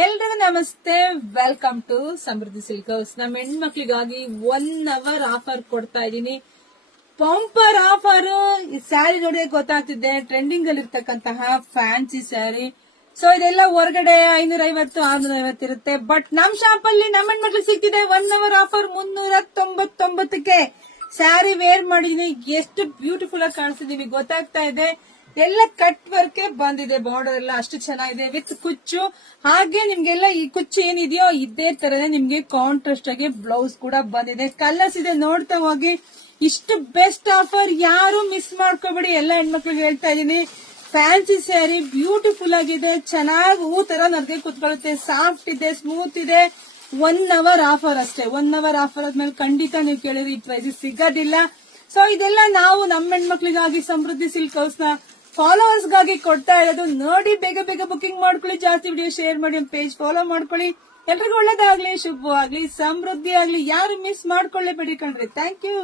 ಎಲ್ರಿಗೂ ನಮಸ್ತೆ, welcome to Samriddhi silk house. ನಮ್ಮ ಹೆಣ್ಮಕ್ಳಿಗಾಗಿ 1 hour ಆಫರ್ ಕೊಡ್ತಾ ಇದೀನಿ. Bumper offer. ಈ ಸ್ಯಾರಿ ನೋಡಿದ್ರೆ ಗೊತ್ತಾಗ್ತಿದೆ, ಟ್ರೆಂಡಿಂಗ್ ಅಲ್ಲಿ ಇರ್ತಕ್ಕಂತಹ ಫ್ಯಾನ್ಸಿ ಸ್ಯಾರಿ. ಸೊ ಇದೆಲ್ಲ ಹೊರಗಡೆ 550 650 ಇರುತ್ತೆ. ಬಟ್ ನಮ್ ಶಾಪ್ ಅಲ್ಲಿ ನಮ್ಮ ಹೆಣ್ಮಕ್ಳಿಗೆ ಸಿಕ್ಕಿದೆ 1 hour ಆಫರ್ 399ಕ್ಕೆ ಸ್ಯಾರಿ ವೇರ್ ಮಾಡಿದೀನಿ. ಎಷ್ಟು ಬ್ಯೂಟಿಫುಲ್ ಆಗಿ ಕಾಣಿಸ್ತಿದೀವಿ ಗೊತ್ತಾಗ್ತಾ ಇದೆ. ಎಲ್ಲ ಕಟ್ ವರ್ಕ್ ಬಂದಿದೆ, ಬಾರ್ಡರ್ ಎಲ್ಲ ಅಷ್ಟು ಚೆನ್ನಾಗಿದೆ ವಿತ್ ಕುಚ್ಚು. ಹಾಗೆ ನಿಮ್ಗೆಲ್ಲ ಈ ಕುಚ್ಚು ಏನಿದೆಯೋ ಇದೇ ತರನೇ ನಿಮ್ಗೆ ಕಾಂಟ್ರಾಸ್ಟ್ ಆಗಿ ಬ್ಲೌಸ್ ಕೂಡ ಬಂದಿದೆ. ಕಲರ್ಸ್ ಇದೆ, ನೋಡ್ತಾ ಹೋಗಿ. ಇಷ್ಟು ಬೆಸ್ಟ್ ಆಫರ್ ಯಾರು ಮಿಸ್ ಮಾಡ್ಕೋಬೇಡಿ. ಎಲ್ಲ ಹೆಣ್ಮಕ್ಳಿಗೆ ಹೇಳ್ತಾ ಇದೀನಿ. ಫ್ಯಾನ್ಸಿ ಸ್ಯಾರಿ ಬ್ಯೂಟಿಫುಲ್ ಆಗಿದೆ, ಚೆನ್ನಾಗಿ ಹೂ ತರ ನರ್ಗೆ ಕುತ್ಕೊಳ್ಳುತ್ತೆ, ಸಾಫ್ಟ್ ಇದೆ, ಸ್ಮೂತ್ ಇದೆ. 1 hour ಆಫರ್ ಅಷ್ಟೇ. 1 hour ಆಫರ್ ಆದ್ಮೇಲೆ ಖಂಡಿತ ನೀವು ಕೇಳಿದ್ರೆ ಈ ಪ್ರೈಸ್ ಸಿಗೋದಿಲ್ಲ. ಸೊ ಇದೆಲ್ಲ ನಾವು ನಮ್ಮ ಹೆಣ್ಮಕ್ಳಿಗಾಗಿ ಸಮೃದ್ಧಿ ಸಿಲ್ಕ್ ಹೌಸ್ ನ ಫಾಲೋವರ್ಸ್ ಗಾಗಿ ಕೊಡ್ತಾ ಇರೋದು. ನೋಡಿ, ಬೇಗ ಬೇಗ ಬುಕಿಂಗ್ ಮಾಡ್ಕೊಳ್ಳಿ, ಜಾಸ್ತಿ ವಿಡಿಯೋ ಶೇರ್ ಮಾಡಿ, ಪೇಜ್ ಫಾಲೋ ಮಾಡ್ಕೊಳ್ಳಿ. ಎಲ್ರಿಗೂ ಒಳ್ಳೇದಾಗ್ಲಿ, ಶುಭವಾಗ್ಲಿ, ಸಮೃದ್ಧಿ ಆಗ್ಲಿ. ಯಾರು ಮಿಸ್ ಮಾಡ್ಕೊಳ್ಳೇಬೇಡಿ ಕಣ್ರಿ. Thank you.